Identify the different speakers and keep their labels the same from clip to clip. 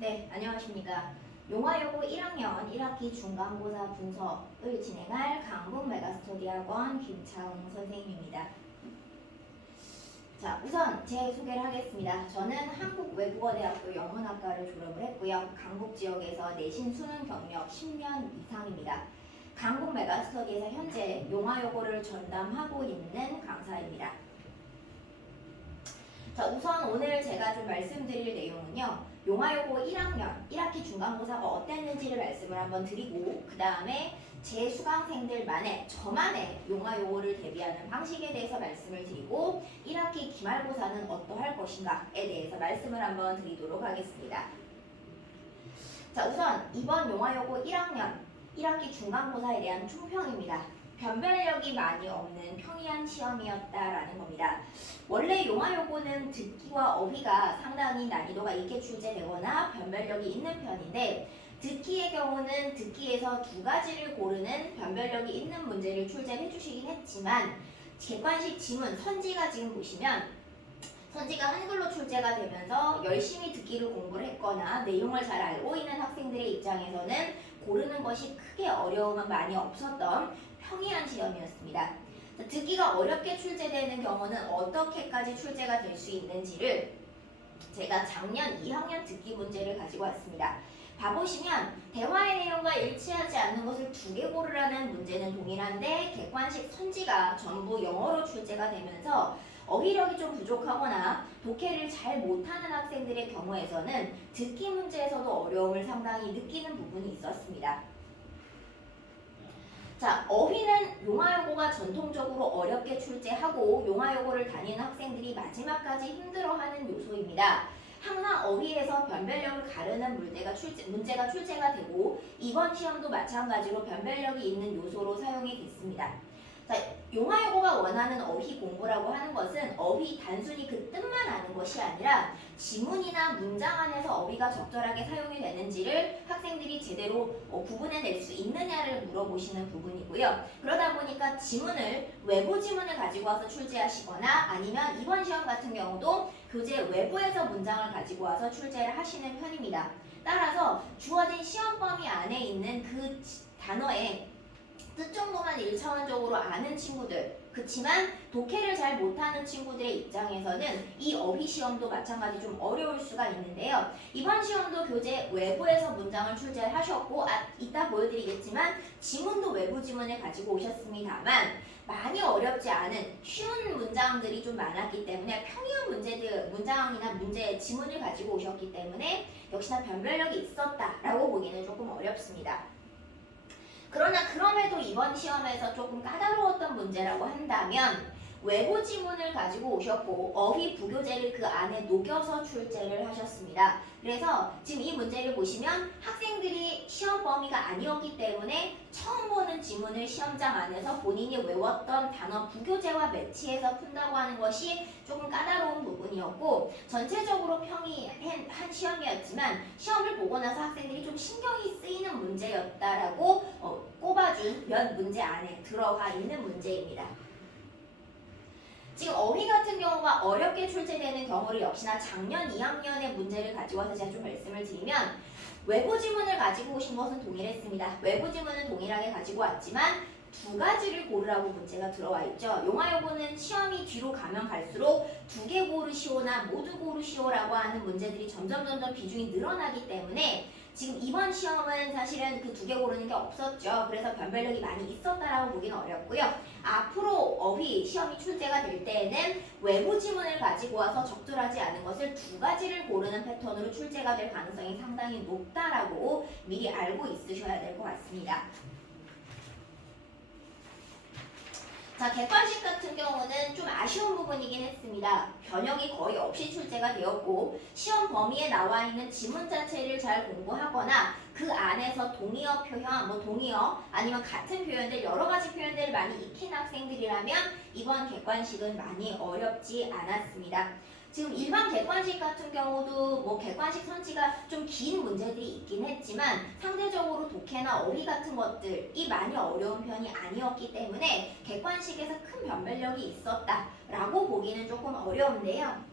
Speaker 1: 네, 안녕하십니까. 용화여고 1학년 1학기 중간고사 분석을 진행할 강북 메가스터디 학원 김차웅 선생님입니다. 자, 우선 제 소개를 하겠습니다. 저는 한국외국어대학교 영문학과를 졸업을 했고요. 강북 지역에서 내신 수능 경력 10년 이상입니다. 강북 메가스터디에서 현재 용화여고를 전담하고 있는 강사입니다. 자, 우선 오늘 제가 좀 말씀드릴 내용은요. 용화여고 1학년 1학기 중간고사가 어땠는지를 말씀을 한번 드리고 그 다음에 제 수강생들만의 저만의 용화여고를 대비하는 방식에 대해서 말씀을 드리고 1학기 기말고사는 어떠할 것인가에 대해서 말씀을 한번 드리도록 하겠습니다. 자 우선 이번 용화여고 1학년 1학기 중간고사에 대한 총평입니다. 변별력이 많이 없는 평이한 시험이었다라는 겁니다. 원래 용화 요고는 듣기와 어휘가 상당히 난이도가 있게 출제되거나 변별력이 있는 편인데 듣기의 경우는 듣기에서 두 가지를 고르는 변별력이 있는 문제를 출제해 주시긴 했지만 객관식 지문 선지가 지금 보시면 선지가 한글로 출제가 되면서 열심히 듣기를 공부를 했거나 내용을 잘 알고 있는 학생들의 입장에서는 고르는 것이 크게 어려움은 많이 없었던 평이한 시험이었습니다. 듣기가 어렵게 출제되는 경우는 어떻게까지 출제가 될 수 있는지를 제가 작년 2학년 듣기 문제를 가지고 왔습니다. 봐보시면 대화의 내용과 일치하지 않는 것을 두 개 고르라는 문제는 동일한데 객관식 선지가 전부 영어로 출제가 되면서 어휘력이 좀 부족하거나 독해를 잘 못하는 학생들의 경우에서는 듣기 문제에서도 어려움을 상당히 느끼는 부분이 있었습니다. 자, 어휘는 용화여고가 전통적으로 어렵게 출제하고 용화여고를 다니는 학생들이 마지막까지 힘들어하는 요소입니다. 항상 어휘에서 변별력을 가르는 문제가 출제, 문제가 출제가 되고 이번 시험도 마찬가지로 변별력이 있는 요소로 사용이 됐습니다. 자, 용화여고가 원하는 어휘 공부라고 하는 것은 어휘 단순히 그 뜻만 아는 것이 아니라 지문이나 문장 안에서 어휘가 적절하게 사용이 되는지를 학생들이 제대로 어, 구분해낼 수 있느냐를 물어보시는 부분이고요. 그러다 보니까 지문을 외부 지문을 가지고 와서 출제하시거나 아니면 이번 시험 같은 경우도 교재 외부에서 문장을 가지고 와서 출제를 하시는 편입니다. 따라서 주어진 시험 범위 안에 있는 그 지- 단어의 뜻 정도만 1차원적으로 아는 친구들 그치만 독해를 잘 못하는 친구들의 입장에서는 이 어휘 시험도 마찬가지 좀 어려울 수가 있는데요. 이번 시험도 교재 외부에서 문장을 출제하셨고 아, 이따 보여드리겠지만 지문도 외부 지문을 가지고 오셨습니다만 많이 어렵지 않은 쉬운 문장들이 좀 많았기 때문에 평이한 문제들 문장이나 문제 지문을 가지고 오셨기 때문에 역시나 변별력이 있었다라고 보기는 조금 어렵습니다. 그러나 그럼에도 이번 시험에서 조금 까다로웠던 문제라고 한다면 외부 지문을 가지고 오셨고 어휘 부교재를 그 안에 녹여서 출제를 하셨습니다. 그래서 지금 이 문제를 보시면 학생들이 시험 범위가 아니었기 때문에 처음 보는 지문을 시험장 안에서 본인이 외웠던 단어 부교재와 매치해서 푼다고 하는 것이 조금 까다로운 부분이었고 전체적으로 평이한 한 시험이었지만 시험을 보고 나서 학생들이 좀 신경이 쓰이는 문제였다라고 어, 꼽아준 몇 문제 안에 들어가 있는 문제입니다. 지금 어휘 같은 경우가 어렵게 출제되는 경우를 역시나 작년 2학년의 문제를 가지고 와서 제가 좀 말씀을 드리면 외부 지문을 가지고 오신 것은 동일했습니다. 외부 지문은 동일하게 가지고 왔지만 두 가지를 고르라고 문제가 들어와 있죠. 용화여고는 시험이 뒤로 가면 갈수록 두 개 고르시오나 모두 고르시오라고 하는 문제들이 점점 점점 비중이 늘어나기 때문에 지금 이번 시험은 사실은 그 두 개 고르는 게 없었죠. 그래서 변별력이 많이 있었다라고 보기는 어렵고요. 앞으로 어휘 시험이 출제가 될 때에는 외부 지문을 가지고 와서 적절하지 않은 것을 두 가지를 고르는 패턴으로 출제가 될 가능성이 상당히 높다라고 미리 알고 있으셔야 될 것 같습니다. 자, 객관식 같은 경우는 좀 아쉬운 부분이긴 했습니다. 변형이 거의 없이 출제가 되었고 시험 범위에 나와 있는 지문 자체를 잘 공부하거나 그 안에서 동의어 표현, 뭐 동의어 아니면 같은 표현들 여러 가지 표현들을 많이 익힌 학생들이라면 이번 객관식은 많이 어렵지 않았습니다. 지금 일반 객관식 같은 경우도 뭐 객관식 선지가 좀 긴 문제들이 있긴 했지만 상대적으로 독해나 어휘 같은 것들이 많이 어려운 편이 아니었기 때문에 객관식에서 큰 변별력이 있었다라고 보기는 조금 어려운데요.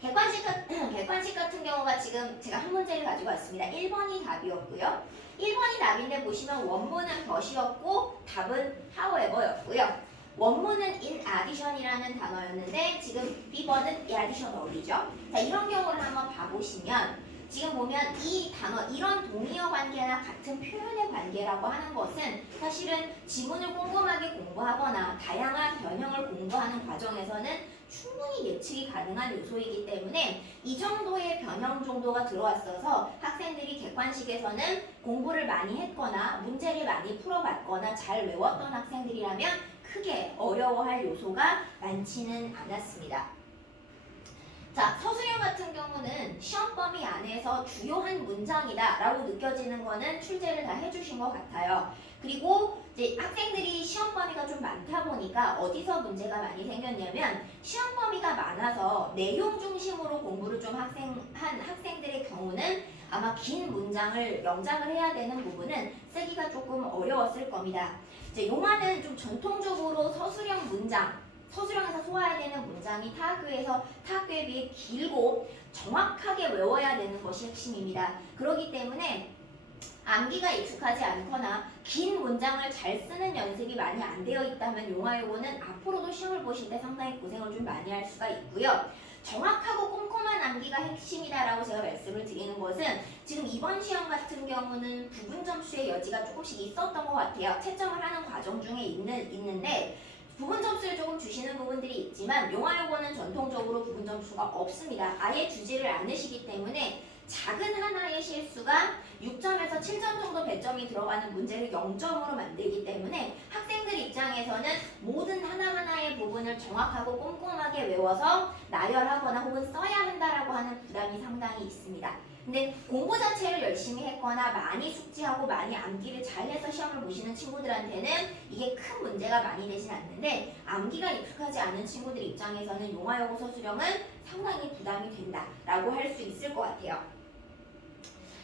Speaker 1: 객관식, 같- 객관식 같은 경우가 지금 지금 제가 한 문제를 가지고 왔습니다. 1번이 답이었고요. 1번이 답인데 보시면 원문은 것이었고 답은 however였고요. 원문은 in addition이라는 단어였는데 지금 B번은 additional이죠. 자 이런 경우를 한번 봐보시면 지금 보면 이 단어 이런 동의어 관계나 같은 표현의 관계라고 하는 것은 사실은 지문을 꼼꼼하게 공부하거나 다양한 변형을 공부하는 과정에서는 충분히 예측이 가능한 요소이기 때문에 이 정도의 변형 정도가 들어왔어서 학생들이 객관식에서는 공부를 많이 했거나 문제를 많이 풀어봤거나 잘 외웠던 학생들이라면 크게 어려워할 요소가 많지는 않았습니다. 자, 서술형 같은 경우는 시험 범위 안에서 주요한 문장이다 라고 느껴지는 거는 출제를 다 해주신 것 같아요. 그리고 이제 학생들이 시험 범위가 좀 많다 보니까 어디서 문제가 많이 생겼냐면 시험 범위가 많아서 내용 중심으로 공부를 좀 학생 한 학생들의 경우는 아마 긴 문장을 영작을 해야 되는 부분은 쓰기가 조금 어려웠을 겁니다. 이제 용화는 좀 전통적으로 서술형 문장 서술형에서 소화해야 되는 문장이 타학교에서 타학교에 비해 길고 정확하게 외워야 되는 것이 핵심입니다. 그렇기 때문에 암기가 익숙하지 않거나 긴 문장을 잘 쓰는 연습이 많이 안 되어 있다면 용화요거는 앞으로도 시험을 보실 때 상당히 고생을 좀 많이 할 수가 있고요. 정확하고 꼼꼼한 암기가 핵심이다라고 제가 말씀을 드리는 것은 지금 이번 시험 같은 경우는 부분 점수의 여지가 조금씩 있었던 것 같아요. 채점을 하는 과정 중에 있는, 있는데 부분 점수를 조금 주시는 부분들이 있지만 용화요거는 전통적으로 부분 점수가 없습니다. 아예 주지를 않으시기 때문에 작은 하나의 실수가 6점에서 7점 정도 배점이 들어가는 문제를 0점으로 만들기 때문에 학생들 입장에서는 모든 하나하나의 부분을 정확하고 꼼꼼하게 외워서 나열하거나 혹은 써야 한다라고 하는 부담이 상당히 있습니다. 근데 공부 자체를 열심히 했거나 많이 숙지하고 많이 암기를 잘해서 시험을 보시는 친구들한테는 이게 큰 문제가 많이 되진 않는데 암기가 익숙하지 않은 친구들 입장에서는 용화여고 서술형은 상당히 부담이 된다라고 할 수 있을 것 같아요.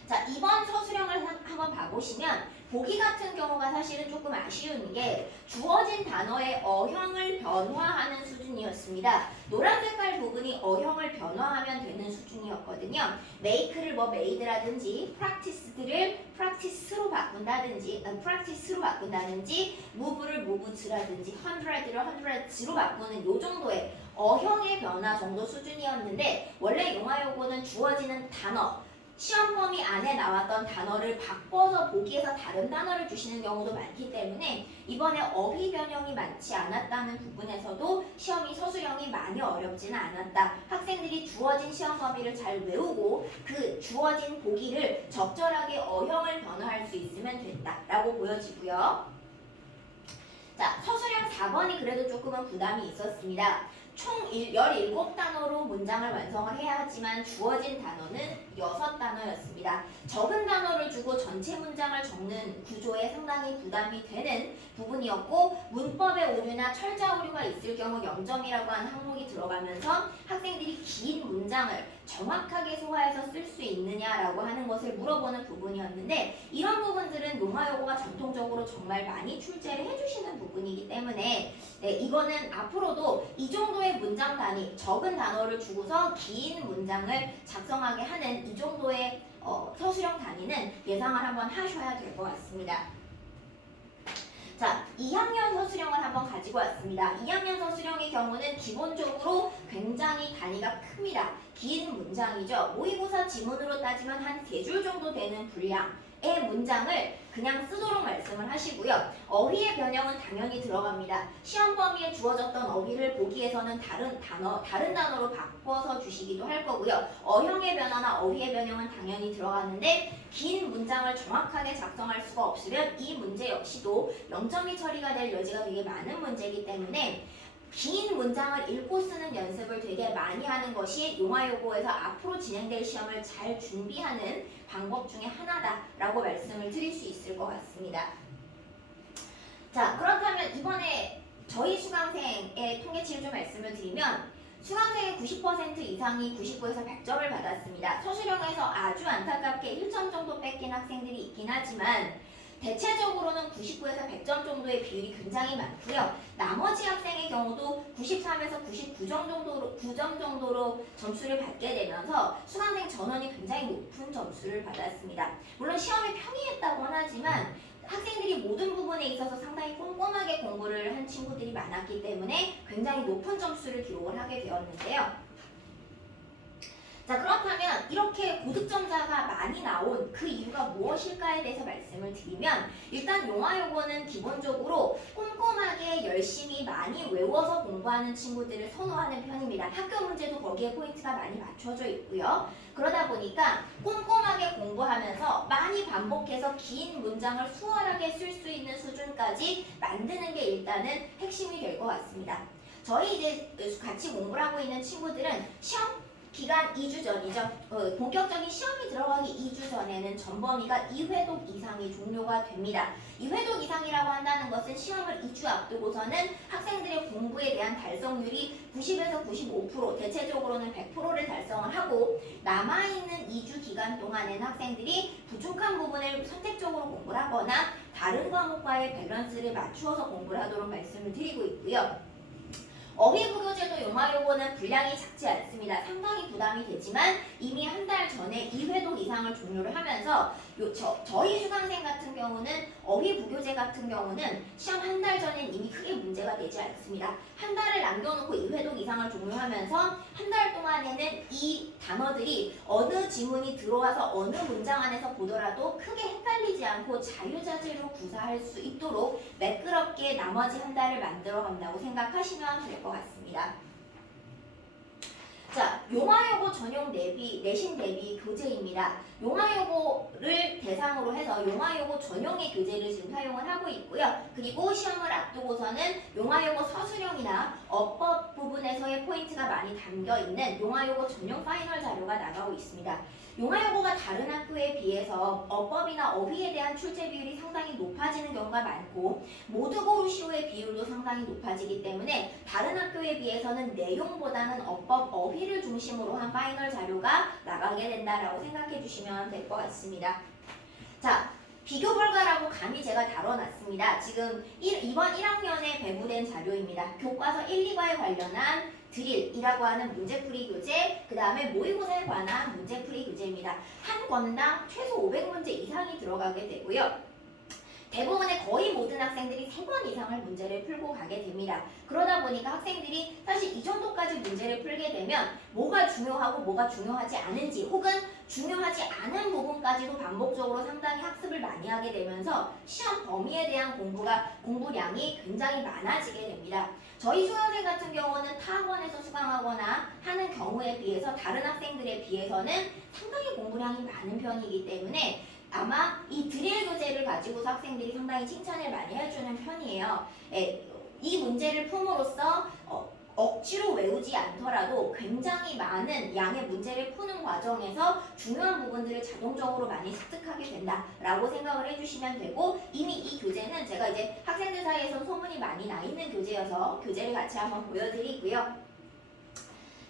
Speaker 1: 자, 이번 서술형을 한- 한번 봐보시면 보기 같은 경우가 사실은 조금 아쉬운 게 주어진 단어의 어형을 변화하는 수준이었습니다. 노란 색깔 부분이 어형을 변화하면 되는 수준이었거든요. make를 뭐 made라든지 practice들을 practice로 바꾼다든지 아, practice로 바꾼다든지 move를 moveds라든지 hundred를 hundreds로 바꾸는 요 정도의 어형의 변화 정도 수준이었는데 원래 용화요거는 주어지는 단어 시험 범위 안에 나왔던 단어를 바꿔서 보기에서 다른 단어를 주시는 경우도 많기 때문에 이번에 어휘 변형이 많지 않았다는 부분에서도 시험이 서술형이 많이 어렵지는 않았다. 학생들이 주어진 시험 범위를 잘 외우고 그 주어진 보기를 적절하게 어형을 변화할 수 있으면 된다라고 보여지고요. 자, 서술형 4번이 그래도 조금은 부담이 있었습니다. 총 17단어로 문장을 완성을 해야 하지만 주어진 단어는 6단어였습니다. 적은 단어를 주고 전체 문장을 적는 구조에 상당히 부담이 되는 부분이었고 문법의 오류나 철자 오류가 있을 경우 0점이라고 하는 항목이 들어가면서 학생들이 긴 문장을 정확하게 소화해서 쓸 수 있느냐라고 하는 것을 물어보는 부분이었는데 이런 부분들은 용화요거가 전통적으로 정말 많이 출제를 해주시는 부분이기 때문에 네, 이거는 앞으로도 이 정도의 문장 단위, 적은 단어를 주고서 긴 문장을 작성하게 하는 이 정도의 어, 서술형 단위는 예상을 한번 하셔야 될 것 같습니다. 자, 2학년 서술형을 한번 가지고 왔습니다. 2학년 서술형의 경우는 기본적으로 굉장히 단위가 큽니다. 긴 문장이죠. 모의고사 지문으로 따지면 한 세 줄 정도 되는 분량 의 문장을 그냥 쓰도록 말씀을 하시고요. 어휘의 변형은 당연히 들어갑니다. 시험 범위에 주어졌던 어휘를 보기에서는 다른 단어, 다른 단어로 바꿔서 주시기도 할 거고요. 어형의 변화나 어휘의 변형은 당연히 들어가는데 긴 문장을 정확하게 작성할 수가 없으면 이 문제 역시도 0점이 처리가 될 여지가 되게 많은 문제이기 때문에 긴 문장을 읽고 쓰는 연습을 되게 많이 하는 것이 용화요고에서 앞으로 진행될 시험을 잘 준비하는 방법 중에 하나다라고 말씀을 드릴 수 있을 것 같습니다. 자, 그렇다면 이번에 저희 수강생의 통계치를 좀 말씀을 드리면 수강생의 90% 이상이 99에서 100점을 받았습니다. 서술형에서 아주 안타깝게 1점 정도 뺏긴 학생들이 있긴 하지만 대체적으로는 99에서 100점 정도의 비율이 굉장히 많고요. 나머지 학생의 경우도 93에서 99점 정도로 9점 정도로 점수를 받게 되면서 수강생 전원이 굉장히 높은 점수를 받았습니다. 물론 시험이 평이했다고는 하지만 학생들이 모든 부분에 있어서 상당히 꼼꼼하게 공부를 한 친구들이 많았기 때문에 굉장히 높은 점수를 기록을 하게 되었는데요. 자 그렇다면 이렇게 고득점자가 많이 나온 그 이유가 무엇일까에 대해서 말씀을 드리면 일단 용화요거는 기본적으로 꼼꼼하게 열심히 많이 외워서 공부하는 친구들을 선호하는 편입니다. 학교 문제도 거기에 포인트가 많이 맞춰져 있고요. 그러다 보니까 꼼꼼하게 공부하면서 많이 반복해서 긴 문장을 수월하게 쓸 수 있는 수준까지 만드는 게 일단은 핵심이 될 것 같습니다. 저희 이제 같이 공부를 하고 있는 친구들은 시험 기간 2주 전이죠. 어, 본격적인 시험이 들어가기 2주 전에는 전범위가 2회독 이상이 종료가 됩니다. 2회독 이상이라고 한다는 것은 시험을 2주 앞두고서는 학생들의 공부에 대한 달성률이 90에서 95% 대체적으로는 100%를 달성을 하고 남아있는 2주 기간 동안에는 학생들이 부족한 부분을 선택적으로 공부를 하거나 다른 과목과의 밸런스를 맞추어서 공부를 하도록 말씀을 드리고 있고요. 어휘부교재도 용화요거는 분량이 작지 않습니다. 상당히 부담이 되지만 이미 한 달 전에 2회독 이상을 종료를 하면서 요, 저, 저희 수강생 같은 경우는 어휘 부교재 같은 경우는 시험 한 달 전엔 이미 크게 문제가 되지 않습니다. 한 달을 남겨놓고 2회독 이상을 종료하면서 한 달 동안에는 이 단어들이 어느 지문이 들어와서 어느 문장 안에서 보더라도 크게 헷갈리지 않고 자유자재로 구사할 수 있도록 매끄럽게 나머지 한 달을 만들어 간다고 생각하시면 될 것 같습니다. 자, 용화여고 전용 내비, 내신 대비 교재입니다. 용화여고를 대상으로 해서 용화여고 전용의 교재를 지금 사용을 하고 있고요. 그리고 시험을 앞두고서는 용화여고 서술형이나 어법 부분에서의 포인트가 많이 담겨 있는 용화여고 전용 파이널 자료가 나가고 있습니다. 용화여고가 다른 학교에 비해서 어법이나 어휘에 대한 출제 비율이 상당히 높아지는 경우가 많고 모두고루 시호의 비율도 상당히 높아지기 때문에 다른 학교에 비해서는 내용보다는 어법, 어휘를 중심으로 한 파이널 자료가 나가게 된다라고 생각해 주시면 될 것 같습니다. 자, 비교 결과라고 감히 제가 다뤄놨습니다. 지금 일- 이번 1학년에 배부된 자료입니다. 교과서 1, 2과에 관련한 드릴이라고 하는 문제풀이 교재, 그 다음에 모의고사에 관한 문제풀이 교재입니다. 한 권당 최소 500문제 이상이 들어가게 되고요. 대부분의 거의 모든 학생들이 세 번 이상을 문제를 풀고 가게 됩니다. 그러다 보니까 학생들이 사실 이 정도까지 문제를 풀게 되면 뭐가 중요하고 뭐가 중요하지 않은지 혹은 중요하지 않은 부분까지도 반복적으로 상당히 학습을 많이 하게 되면서 시험 범위에 대한 공부가 공부량이 굉장히 많아지게 됩니다. 저희 수강생 같은 경우는 타 학원에서 수강하거나 하는 경우에 비해서 다른 학생들에 비해서는 상당히 공부량이 많은 편이기 때문에 아마 이 드릴 교재를 가지고서 학생들이 상당히 칭찬을 많이 해주는 편이에요. 예, 이 문제를 품으로써 어, 억지로 외우지 않더라도 굉장히 많은 양의 문제를 푸는 과정에서 중요한 부분들을 자동적으로 많이 습득하게 된다라고 생각을 해주시면 되고 이미 이 교재는 제가 이제 학생들 사이에서 소문이 많이 나 있는 교재여서 교재를 같이 한번 보여드리고요.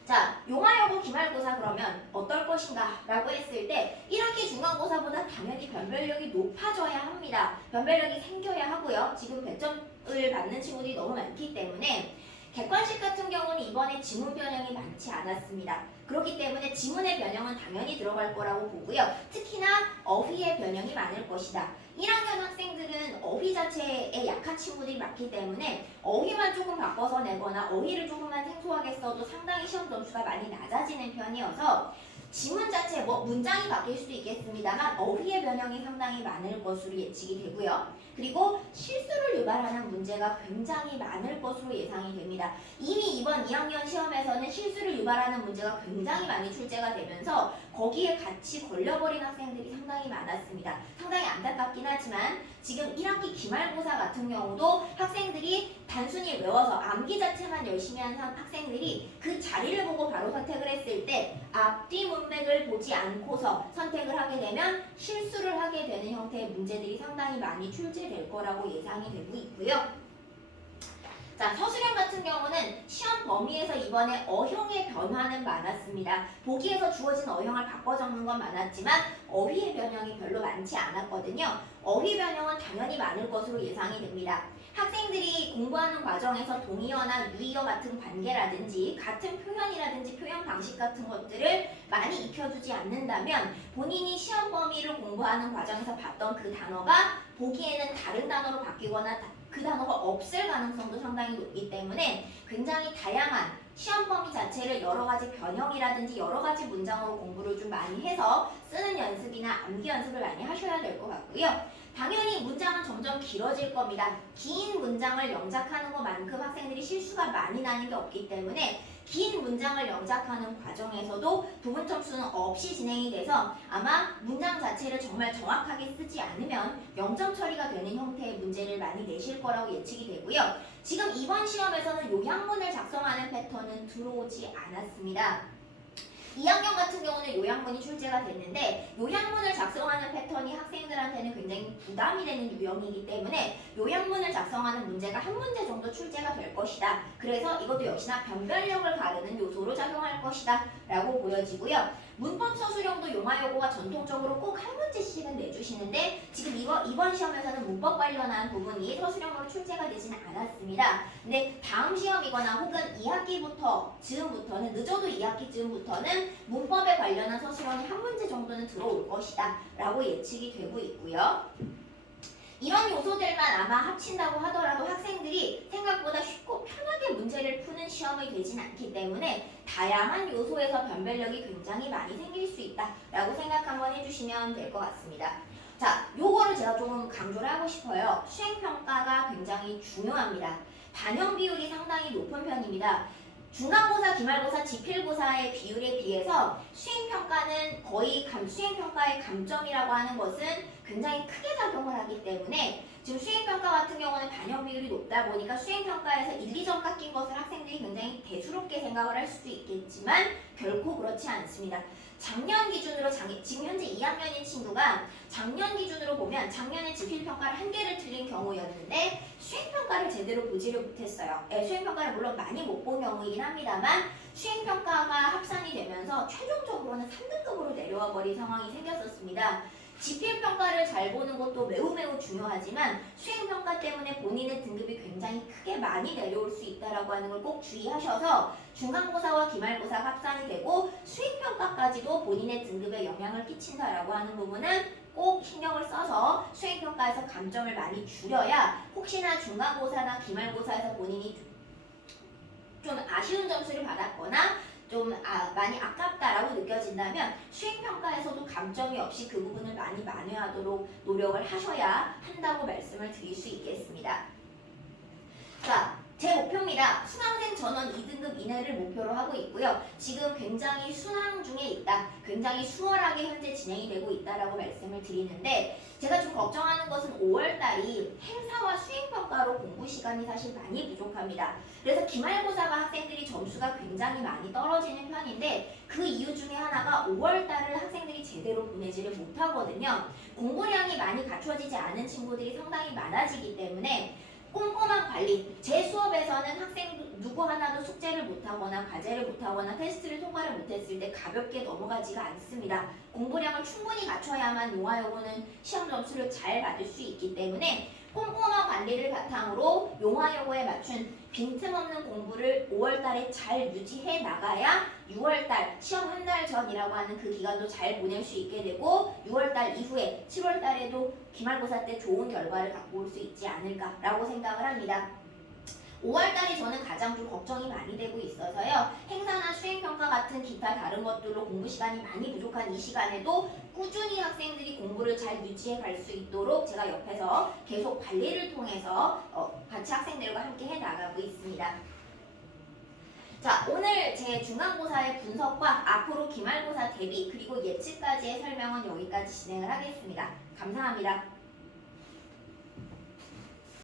Speaker 1: 자, 용화여고 기말고사 그러면 어떨 것인가 라고 했을 때 1학기 중간고사보다 당연히 변별력이 높아져야 합니다. 변별력이 생겨야 하고요. 지금 100점을 받는 친구들이 너무 많기 때문에 객관식 같은 경우는 이번에 지문 변형이 많지 않았습니다. 그렇기 때문에 지문의 변형은 당연히 들어갈 거라고 보고요. 특히나 어휘의 변형이 많을 것이다. 1학년 학생들은 어휘 자체에 약한 친구들이 많기 때문에 어휘만 조금 바꿔서 내거나 어휘를 조금만 생소하게 써도 상당히 시험 점수가 많이 낮아지는 편이어서 지문 자체 뭐 문장이 바뀔 수도 있겠습니다만 어휘의 변형이 상당히 많을 것으로 예측이 되고요. 그리고 실수를 유발하는 문제가 굉장히 많을 것으로 예상이 됩니다. 이미 이번 2학년 시험에서는 실수를 유발하는 문제가 굉장히 많이 출제가 되면서 거기에 같이 걸려버린 학생들이 상당히 많았습니다. 상당히 안타깝긴 하지만 지금 1학기 기말고사 같은 경우도 학생들이 단순히 외워서 암기 자체만 열심히 하는 학생들이 그 자리를 보고 바로 선택을 했을 때 앞뒤 문맥을 보지 않고서 선택을 하게 되면 실수를 하게 되는 형태의 문제들이 상당히 많이 출제 될 거라고 예상이 되고 있고요. 자, 서술형 같은 경우는 시험 범위에서 이번에 어형의 변화는 많았습니다. 보기에서 주어진 어형을 바꿔 적는 건 많았지만 어휘의 변형이 별로 많지 않았거든요. 어휘 변형은 당연히 많을 것으로 예상이 됩니다. 학생들이 공부하는 과정에서 동의어나 유의어 같은 관계라든지 같은 표현이라든지 표현 방식 같은 것들을 많이 익혀두지 않는다면 본인이 시험 범위를 공부하는 과정에서 봤던 그 단어가 보기에는 다른 단어로 바뀌거나 다- 그 단어가 없을 가능성도 상당히 높기 때문에 굉장히 다양한 시험 범위 자체를 여러 가지 변형이라든지 여러 가지 문장으로 공부를 좀 많이 해서 쓰는 연습이나 암기 연습을 많이 하셔야 될 것 같고요. 당연히 문장은 점점 길어질 겁니다. 긴 문장을 영작하는 것만큼 학생들이 실수가 많이 나는 게 없기 때문에 긴 문장을 영작하는 과정에서도 부분 점수는 없이 진행이 돼서 아마 문장 자체를 정말 정확하게 쓰지 않으면 0점 처리가 되는 형태의 문제를 많이 내실 거라고 예측이 되고요. 지금 이번 시험에서는 요약문을 작성하는 패턴은 들어오지 않았습니다. 2학년 같은 경우는 요약문이 출제가 됐는데 요약문을 작성하는 패턴이 학생들한테는 굉장히 부담이 되는 유형이기 때문에 요약문을 작성하는 문제가 한 문제 정도 출제가 될 것이다. 그래서 이것도 역시나 변별력을 가르는 요소로 작용할 것이다. 라고 보여지고요. 문법 서술형도 요구가 전통적으로 꼭 한 문제씩은 내주시는데 지금 이번, 이번 시험에서는 문법 관련한 부분이 서술형으로 출제가 되지는 않았습니다. 근데 다음 시험이거나 혹은 2학기부터 즈음부터는 늦어도 2학기 즈음부터는 문법에 관련한 서술형이 한 문제 정도는 들어올 것이다 라고 예측이 되고 있고요. 이런 요소들만 아마 합친다고 하더라도 학생들이 생각보다 쉽고 편하게 문제를 푸는 시험이 되진 않기 때문에 다양한 요소에서 변별력이 굉장히 많이 생길 수 있다라고 생각 한번 해주시면 될 것 같습니다. 자, 요거를 제가 좀 강조를 하고 싶어요. 수행평가가 굉장히 중요합니다. 반영 비율이 상당히 높은 편입니다. 중간고사, 기말고사, 지필고사의 비율에 비해서 수행평가는 거의 감, 수행평가의 감점이라고 하는 것은 굉장히 크게 작용을 하기 때문에 지금 수행평가 같은 경우는 반영 비율이 높다 보니까 수행평가에서 1, 2점 깎인 것을 학생들이 굉장히 대수롭게 생각을 할 수도 있겠지만 결코 그렇지 않습니다. 작년 기준으로 장, 지금 현재 2학년인 친구가 작년 기준으로 보면 작년에 지필평가를 한 개를 틀린 경우였는데 수행평가를 제대로 보지를 못했어요. 예, 수행평가를 물론 많이 못 본 경우이긴 합니다만 수행평가가 합산이 되면서 최종적으로는 3등급으로 내려와 버린 상황이 생겼었습니다. 지필평가를 잘 보는 것도 매우 매우 중요하지만 수행평가 때문에 본인의 등급이 굉장히 크게 많이 내려올 수 있다라고 하는 걸 꼭 주의하셔서 중간고사와 기말고사가 합산이 되고 수행평가까지도 본인의 등급에 영향을 끼친다라고 하는 부분은 꼭 신경을 써서 수행평가에서 감점을 많이 줄여야 혹시나 중간고사나 기말고사에서 본인이 좀 아쉬운 점수를 받았거나 좀 아, 많이 아깝다라고 느껴진다면 수행평가에서도 감점이 없이 그 부분을 많이 만회하도록 노력을 하셔야 한다고 말씀을 드릴 수 있겠습니다. 자, 제 목표입니다. 수강생 전원 2등급 이내를 목표로 하고 있고요. 지금 굉장히 순항 중에 있다. 굉장히 수월하게 현재 진행이 되고 있다라고 말씀을 드리는데 제가 좀 걱정하는 것은 5월달이 행사와 수행평가로 공부 시간이 사실 많이 부족합니다. 그래서 기말고사가 학생들이 점수가 굉장히 많이 떨어지는 편인데 그 이유 중에 하나가 5월달을 학생들이 제대로 보내지를 못하거든요. 공부량이 많이 갖춰지지 않은 친구들이 상당히 많아지기 때문에 꼼꼼한 관리. 제 수업에서는 학생 누구 하나도 숙제를 못하거나 과제를 못하거나 테스트를 통과를 못했을 때 가볍게 넘어가지가 않습니다. 공부량을 충분히 갖춰야만 용화 요구는 시험 점수를 잘 받을 수 있기 때문에 꼼꼼한 관리를 바탕으로 용화 요구에 맞춘 빈틈없는 공부를 5월달에 잘 유지해 나가야 6월달 시험 한 달 전이라고 하는 그 기간도 잘 보낼 수 있게 되고 6월달 이후에 7월달에도 기말고사 때 좋은 결과를 갖고 올 수 있지 않을까라고 생각을 합니다. 5월달이 저는 가장 좀 걱정이 많이 되고 있어서요. 행사나 수행평가 같은 기타 다른 것들로 공부 시간이 많이 부족한 이 시간에도 꾸준히 학생들이 공부를 잘 유지해 갈 수 있도록 제가 옆에서 계속 관리를 통해서 어, 같이 학생들과 함께 해 나가고 있습니다. 자, 오늘 제 중간고사의 분석과 앞으로 기말고사 대비 그리고 예측까지의 설명은 여기까지 진행을 하겠습니다. 감사합니다.